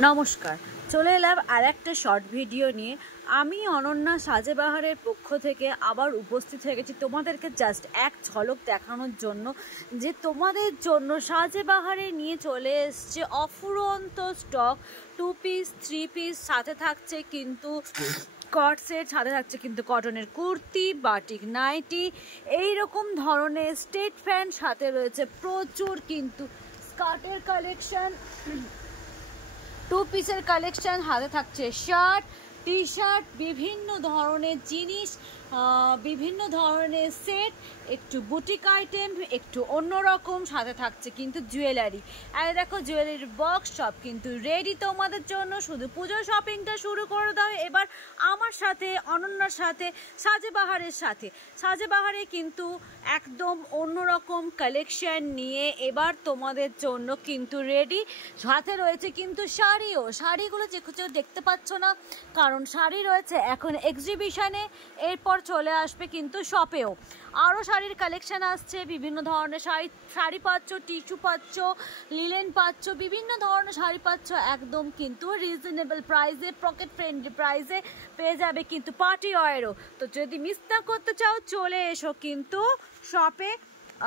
নমস্কার, চলে এলাম আর একটা শর্ট ভিডিও নিয়ে। আমি অনন্যা সাজেবাহারের পক্ষ থেকে আবার উপস্থিত হয়ে গেছি তোমাদেরকে জাস্ট এক ঝলক দেখানোর জন্য যে তোমাদের জন্য সাজেবাহারে নিয়ে চলে এসছে অফুরন্ত স্টক। 2 পিস 3 পিস সাথে থাকছে কিন্তু কট সেট, সাথে থাকছে কিন্তু কটনের কুর্তি, বাটিক নাইটি, এইরকম ধরনের স্টেট প্যান্ট, সাথে রয়েছে প্রচুর কিন্তু স্কার্টের কালেকশন, 2 পিসের কালেকশন, হাতে থাকছে শার্ট, টি শার্ট, বিভিন্ন ধরনের জিনিস, বিভিন্ন ধরনের সেট, একটু বুটিক আইটেম, একটু অন্যরকম, সাথে থাকছে কিন্তু জুয়েলারি। আর দেখো জুয়েলারির বক্স সব কিন্তু রেডি তোমাদের জন্য। শুধু পুজো শপিংটা শুরু করে দাও এবার আমার সাথে, অনন্যার সাথে, সাজেবাহারের সাথে। সাজেবাহারে কিন্তু একদম অন্যরকম কালেকশন নিয়ে এবার তোমাদের জন্য কিন্তু রেডি। সাথে রয়েছে কিন্তু শাড়িও, শাড়িগুলো যে কেউ দেখতে পাচ্ছ না কারণ শাড়ি রয়েছে এখন এক্সিবিশনে, এরপর চলে আসবে কিন্তু শপেও। আরও শাড়ির কালেকশন আসছে, বিভিন্ন ধরনের শাড়ি পাচ্ছ, টিস্যু পাচ্ছ, লিলেন পাচ্ছ, বিভিন্ন ধরনের শাড়ি পাচ্ছ একদম কিন্তু রিজনেবল প্রাইসে, পকেট ফ্রেন্ডলি প্রাইসে পেয়ে যাবে কিন্তু পার্টি ওয়্যারও। তো যদি মিস না করতে চাও চলে এসো কিন্তু শপে,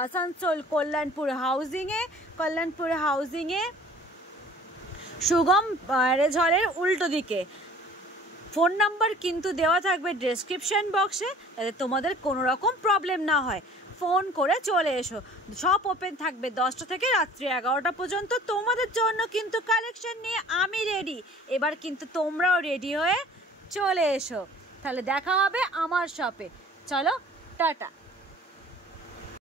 আসানসোল কল্যাণপুর হাউজিংয়ে সুগম ম্যারেজ হলের উল্টো দিকে। ফোন নাম্বার কিন্তু দেওয়া থাকবে ডেসক্রিপশন বক্সে, যাতে তোমাদের কোনো রকম প্রবলেম না হয়। ফোন করে চলে এসো। শপ ওপেন থাকবে 10টা থেকে রাত্রি 11টা পর্যন্ত। তোমাদের জন্য কিন্তু কালেকশন নিয়ে আমি রেডি, এবার কিন্তু তোমরাও রেডি হয়ে চলে এসো। তাহলে দেখা হবে আমার শপে। চলো, টাটা।